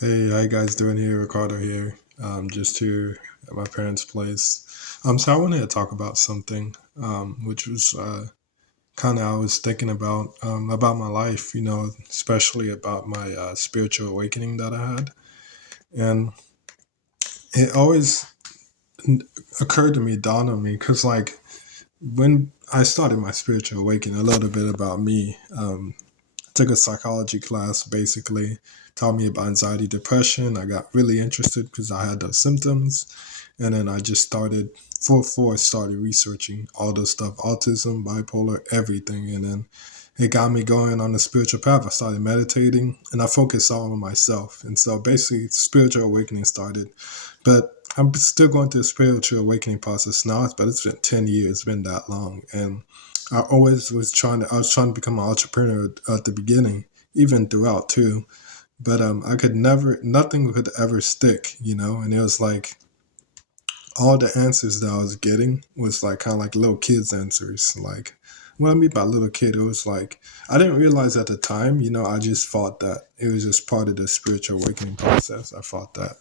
Hey, how you guys doing here? Ricardo here. Just here at my parents' place. So I wanted to talk about something, which was kind of I was thinking about my life. Especially about my spiritual awakening that I had, and it always occurred to me, dawned on me, because like when I started my spiritual awakening, a little bit about me. Took a psychology class, basically taught me about anxiety, depression. I got really interested because I had those symptoms, and then I just started full force, started researching all this stuff, autism, bipolar, everything. And then it got me going on the spiritual path. I started meditating and I focused all on myself. And so basically spiritual awakening started. But I'm still going through the spiritual awakening process now, but it's been 10 years, it's been that long. And I was trying to become an entrepreneur at the beginning, even throughout too. But I could never, nothing could ever stick, and it was like all the answers that I was getting was like kind of like little kids' answers. Like, what I mean by little kid, it was like I didn't realize at the time. I just thought that it was just part of the spiritual awakening process. I thought that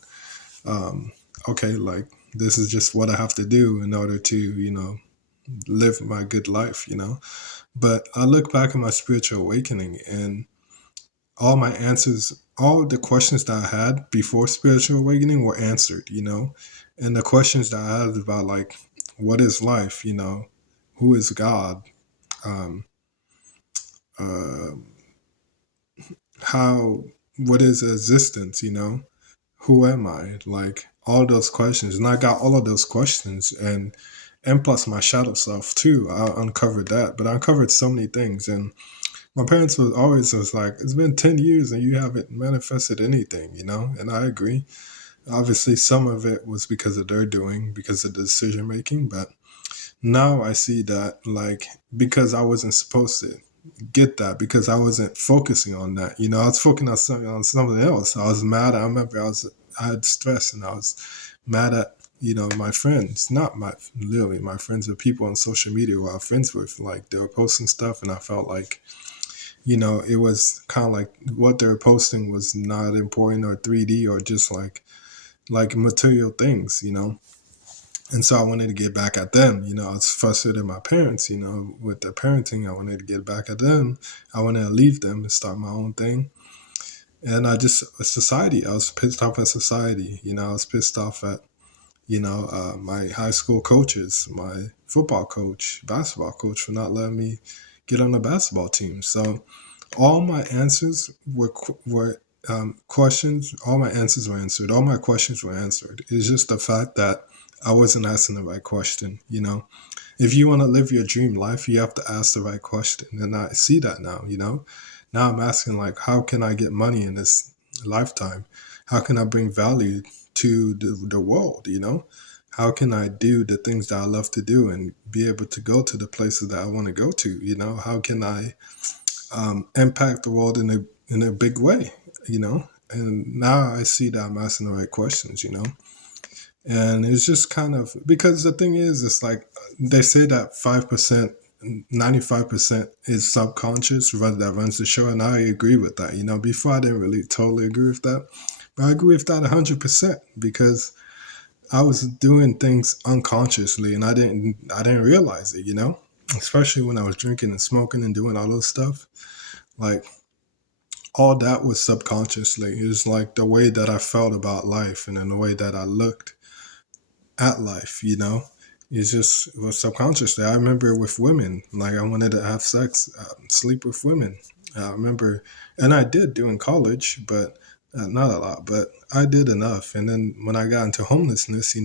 um, okay, like this is just what I have to do in order to live my good life. But I look back at my spiritual awakening and all my answers, all the questions that I had before spiritual awakening were answered. And the questions that I had about like, what is life? Who is God? Um, uh, how, what is existence? Who am I? Like all those questions. And I got all of those questions and plus my shadow self too. I uncovered that, but I uncovered so many things. And my parents was always just like, it's been 10 years and you haven't manifested anything. And I agree. Obviously, some of it was because of their doing, because of the decision making. But now I see that, like, because I wasn't supposed to get that, because I wasn't focusing on that. I was focusing on something else. I was mad. I remember I had stress and I was mad at, my friends, not my, literally my friends, the people on social media who I was friends with. Like, they were posting stuff and I felt like, it was kind of like what they're posting was not important or 3D or just like material things. And so I wanted to get back at them. I was frustrated at my parents, with their parenting. I wanted to get back at them. I wanted to leave them and start my own thing. And society, I was pissed off at society. I was pissed off at, my high school coaches, my football coach, basketball coach for not letting me get on the basketball team. So all my answers were questions. All my answers were answered. All my questions were answered. It's just the fact that I wasn't asking the right question. If you want to live your dream life, you have to ask the right question. And I see that now. Now I'm asking like, how can I get money in this lifetime? How can I bring value to the world? How can I do the things that I love to do and be able to go to the places that I want to go to? How can I impact the world in a big way, And now I see that I'm asking the right questions. And it's just kind of because the thing is, it's like they say that 5%, 95% is subconscious rather that runs the show, and I agree with that. Before I didn't really totally agree with that, but I agree with that 100% because I was doing things unconsciously and I didn't realize it. Especially when I was drinking and smoking and doing all those stuff. Like all that was subconsciously. It was like the way that I felt about life and then the way that I looked at life. It was subconsciously. I remember with women, like I wanted to have sex, sleep with women. I remember, and I did do in college, but not a lot, but I did enough. And then when I got into homelessness,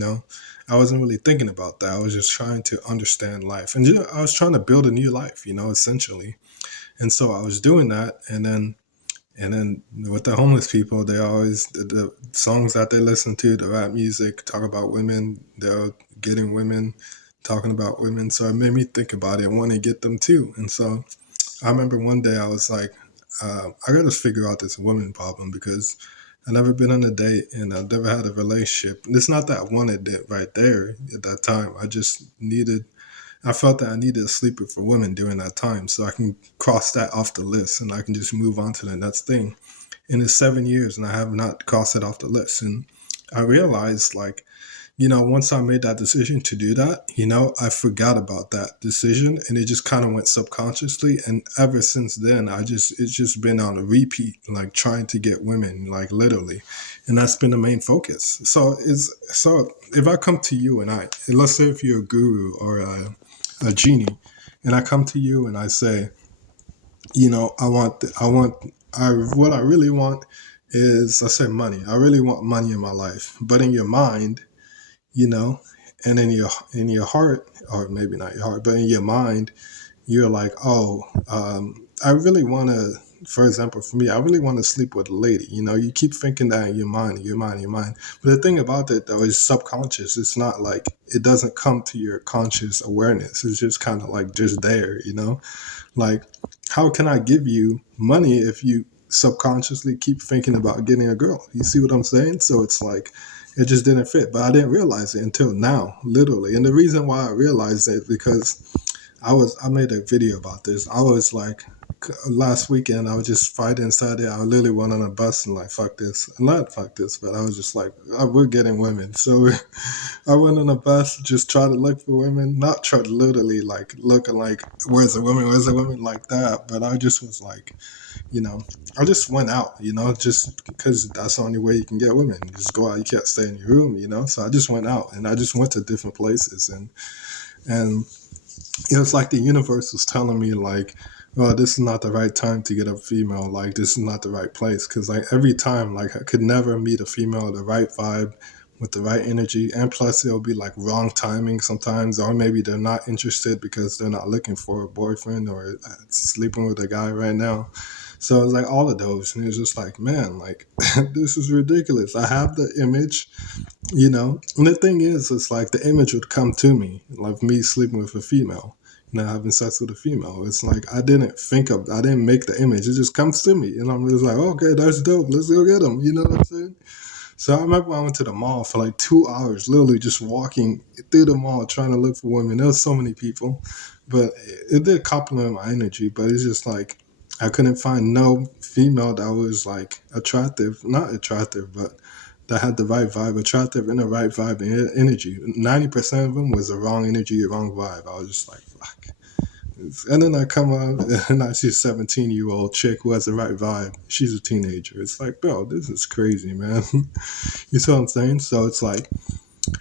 I wasn't really thinking about that. I was just trying to understand life. And I was trying to build a new life, essentially. And so I was doing that. And then with the homeless people, they always the songs that they listen to, the rap music, talk about women. They're getting women, talking about women. So it made me think about it and want to get them too. And so I remember one day I was like, I got to figure out this woman problem because I never been on a date and I've never had a relationship. And it's not that I wanted it right there at that time. I felt that I needed a sleeper for women during that time so I can cross that off the list and I can just move on to the next thing. and it's 7 years, and I have not crossed it off the list. And I realized, like, once I made that decision to do that, I forgot about that decision, and it just kind of went subconsciously. And ever since then, it's just been on a repeat, like trying to get women, like literally. And that's been the main focus. So if I come to you and let's say if you're a guru or a genie, and I come to you and I say, what I really want is, I say money. I really want money in my life. But in your mind, you know and in your heart, or maybe not your heart, but in your mind, you're like, oh, I really want to, for example, for me, I really want to sleep with a lady. You keep thinking that in your mind, your mind. But the thing about it, though, is subconscious. It's not like it doesn't come to your conscious awareness. It's just kind of like just there. Like, how can I give you money if you subconsciously keep thinking about getting a girl? You see what I'm saying? So it's like, it just didn't fit. But I didn't realize it until now, literally. And the reason why I realized it, because I made a video about this. I was like, last weekend, I was just fighting inside there. I literally went on a bus and like, fuck this. Not fuck this, but I was just like, we're getting women. So I went on a bus, just try to look for women, not try to literally like looking like, where's the woman like that. But I just was like, you know, I just went out, just because that's the only way you can get women. You just go out, you can't stay in your room. So I just went out and I just went to different places, and it was like the universe was telling me like, well, this is not the right time to get a female. Like, this is not the right place. Because like every time, like I could never meet a female with the right vibe, with the right energy. And plus it'll be like wrong timing sometimes, or maybe they're not interested because they're not looking for a boyfriend or sleeping with a guy right now. So it's like all of those. And it's just like, man, like this is ridiculous. I have the image. And the thing is, it's like the image would come to me, like me sleeping with a female, having sex with a female. It's like I didn't make the image. It just comes to me, and I'm just like, okay, that's dope. Let's go get them. You know what I'm saying? So I remember I went to the mall for like 2 hours, literally just walking through the mall trying to look for women. There was so many people, but it did compliment my energy. But it's just like I couldn't find no female that was like attractive, not attractive, but that had the right vibe, attractive and the right vibe and energy. 90% of them was the wrong energy, the wrong vibe. I was just like, fuck. And then I come up and I see a 17-year-old chick who has the right vibe. She's a teenager. It's like, bro, this is crazy, man. You see what I'm saying? So it's like,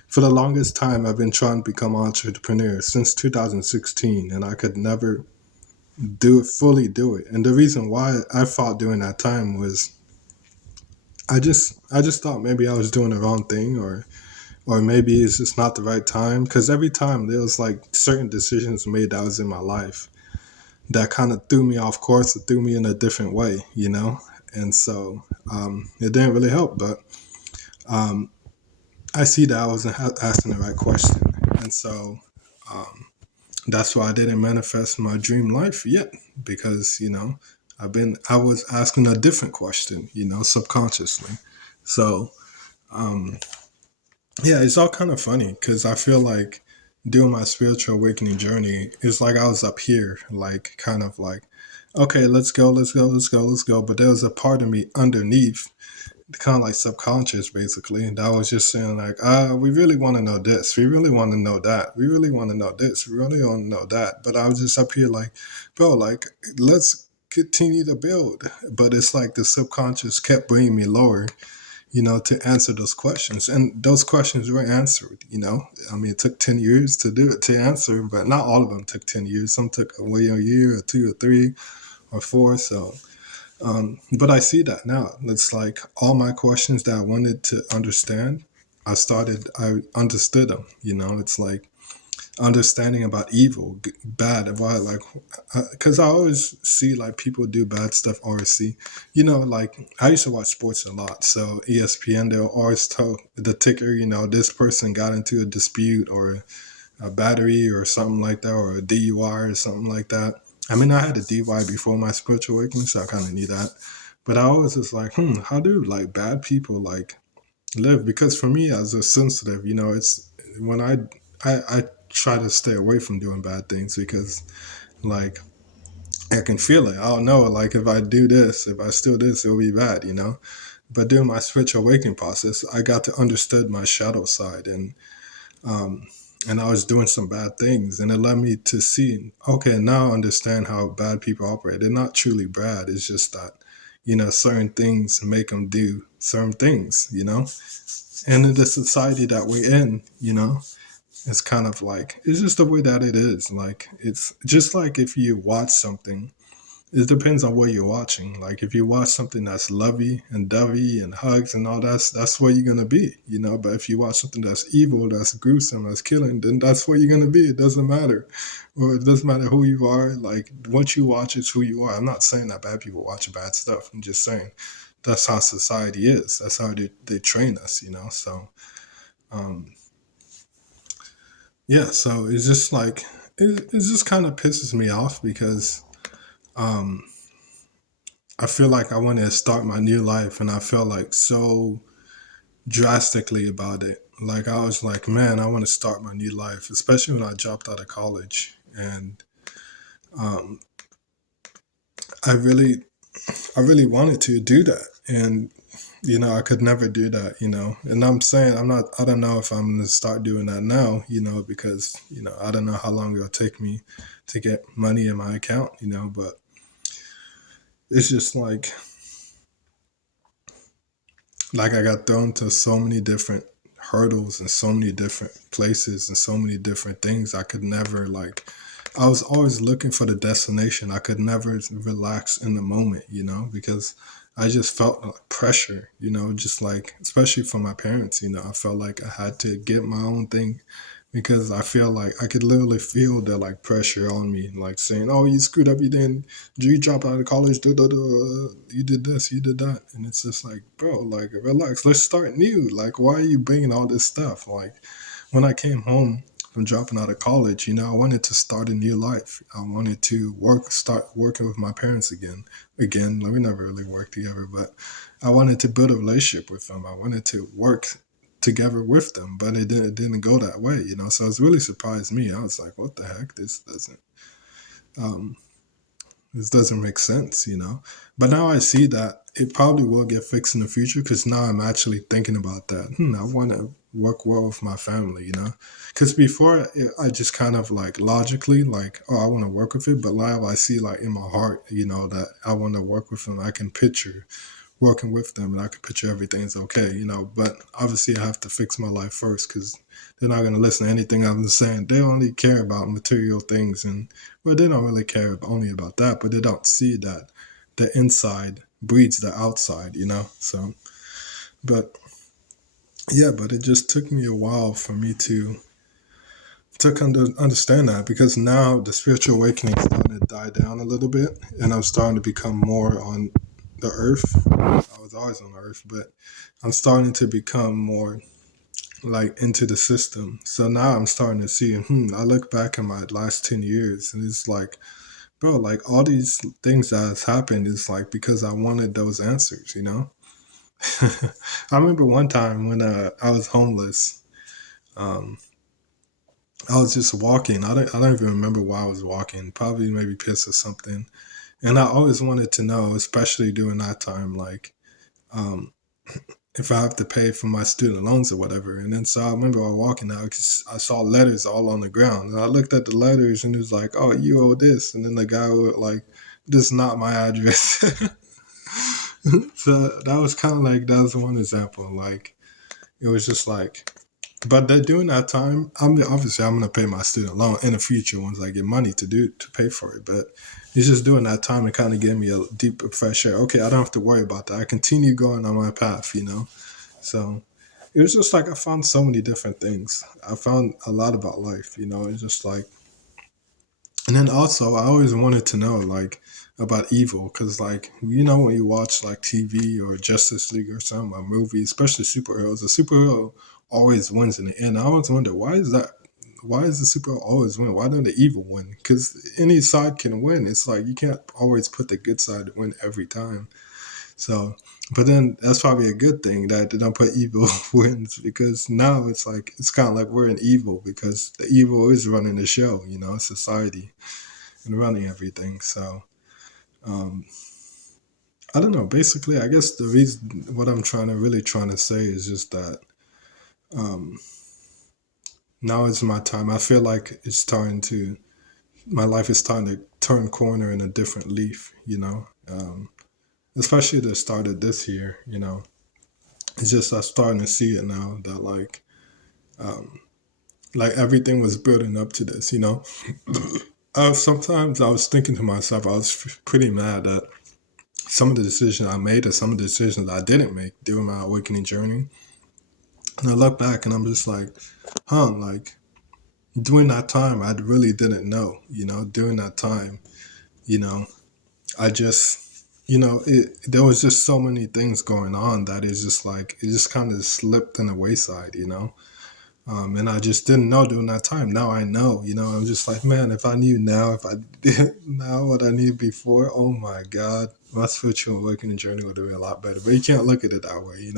for the longest time, I've been trying to become an entrepreneur since 2016, and I could never fully do it. And the reason why I fought during that time was I just thought maybe I was doing the wrong thing, or maybe it's just not the right time. Because every time there was like certain decisions made that was in my life that kind of threw me off course, it threw me in a different way. And so it didn't really help. But I see that I wasn't asking the right question, and so that's why I didn't manifest my dream life yet, because I was asking a different question, subconsciously. So yeah, it's all kind of funny because I feel like during my spiritual awakening journey, it's like I was up here, like kind of like, okay, let's go, let's go, let's go, let's go. But there was a part of me underneath, kind of like subconscious, basically, that was just saying like, we really want to know this, we really want to know that, we really want to know this, we really want to know that. But I was just up here like, bro, like let's continue to build. But it's like the subconscious kept bringing me lower, to answer those questions. And those questions were answered. I mean, it took 10 years to do it, to answer, but not all of them took 10 years. Some took away a year or two or three or four. So, but I see that now. It's like all my questions that I wanted to understand, I understood them. It's like understanding about evil, bad, why, like, because I always see like people do bad stuff. Always see, like I used to watch sports a lot. So ESPN, they'll always tell the ticker, this person got into a dispute or a battery or something like that, or a DUI or something like that. I mean, I had a DUI before my spiritual awakening, so I kind of knew that. But I always was like, how do like bad people like live? Because for me as a sensitive, it's when I try to stay away from doing bad things, because like I can feel it. I'll know, like, if I do this, if I steal this, it'll be bad, you know? But during my spiritual awakening process, I got to understand my shadow side, um, and I was doing some bad things, and it led me to see, okay, now I understand how bad people operate. They're not truly bad. It's just that, certain things make them do certain things, And in the society that we're in, it's kind of like, it's just the way that it is. Like, it's just like if you watch something, it depends on what you're watching. Like if you watch something that's lovey and dovey and hugs and all that's where you're gonna be, But if you watch something that's evil, that's gruesome, that's killing, then that's where you're gonna be. It doesn't matter, or it doesn't matter who you are. Like what you watch is who you are. I'm not saying that bad people watch bad stuff. I'm just saying that's how society is. That's how they train us. So um, yeah, so it's just like it just kind of pisses me off because. Um, I feel like I want to start my new life, and I felt like so drastically about it. Like I was like, man, I want to start my new life, especially when I dropped out of college, and um, I really, I really wanted to do that, and I could never do that, And I'm saying I don't know if I'm gonna start doing that now, because I don't know how long it'll take me to get money in my account, But it's just like I got thrown to so many different hurdles and so many different places and so many different things. I could never I was always looking for the destination. I could never relax in the moment, because I just felt like pressure, just like especially from my parents, I felt like I had to get my own thing because I feel like I could literally feel the like pressure on me, like saying, "Oh, you screwed up. You didn't. You dropped out of college. Da, da, da, you did this. You did that." And it's just like, bro, like relax. Let's start new. Like, why are you bringing all this stuff? Like, when I came home from dropping out of college, I wanted to start a new life. I wanted to start working with my parents again. Again, like, we never really worked together, but I wanted to build a relationship with them. I wanted to work together with them, but it didn't go that way, So it's really surprised me. I was like, what the heck? Um, this doesn't make sense, But now I see that it probably will get fixed in the future because now I'm actually thinking about that. I want to work well with my family, Because before I just kind of like logically like, oh, I want to work with it, but now I see like in my heart, that I want to work with them. I can picture working with them and I can picture everything's okay, But obviously, I have to fix my life first because they're not going to listen to anything I'm saying. They only care about material things, and well, they don't really care only about that, but they don't see that the inside breeds the outside, So, but yeah, but it just took me a while for me to understand that because now the spiritual awakening is starting to die down a little bit, and I'm starting to become more on the earth. I was always on the earth, but I'm starting to become more like into the system. So now I'm starting to see, I look back at my last 10 years and it's like, bro, like all these things that has happened is like because I wanted those answers, I remember one time when I was homeless. Um, I was just walking. I don't even remember why I was walking. Probably maybe pissed or something. And I always wanted to know, especially during that time, like um, if I have to pay for my student loans or whatever. And then so I remember I was walking out, 'cause I saw letters all on the ground. And I looked at the letters and it was like, oh, you owe this. And then the guy was like, this is not my address. So that was kind of like, that was one example. Like, it was just like, but they're doing that time. Obviously I'm gonna pay my student loan in the future once I get money to pay for it. But it's just doing that time and kind of gave me a deep fresh air. Okay, I don't have to worry about that. I continue going on my path, So it was just like I found so many different things. I found a lot about life, It's just like, and then also I always wanted to know like about evil because like when you watch like TV or Justice League or something, a movie, especially superheroes, the superhero always wins in the end. I always wonder why is that. Why is the superhero always win? Why don't the evil win? Because any side can win. It's like you can't always put the good side to win every time. So, but then that's probably a good thing that they don't put evil wins because now it's like it's kind of like we're in evil because the evil is running the show, society and running everything. So, Um, I don't know. Basically, I guess the reason what I'm trying to say is just that um, now is my time. I feel like it's starting to my life is starting to turn corner in a different leaf. Especially the start of this year. It's just I'm starting to see it now that um, like everything was building up to this. Sometimes I was thinking to myself, I was pretty mad at some of the decisions I made or some of the decisions I didn't make during my awakening journey. And I look back and I'm just like, like during that time, I really didn't know, during that time, you know, I just, there was just so many things going on that is just like, it just kind of slipped in the wayside. And I just didn't know during that time. Now I know, I'm just like, man, if I knew now, if I did now what I knew before, oh my God, my spiritual awakening journey would have been a lot better. But you can't look at it that way.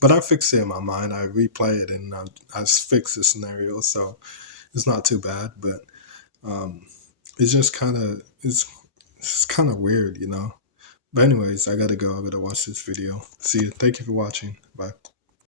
But I fix it in my mind. I replay it and I fix the scenario. So it's not too bad. But um, it's just it's kind of weird. But anyways, I got to go. I got to watch this video. See you. Thank you for watching. Bye.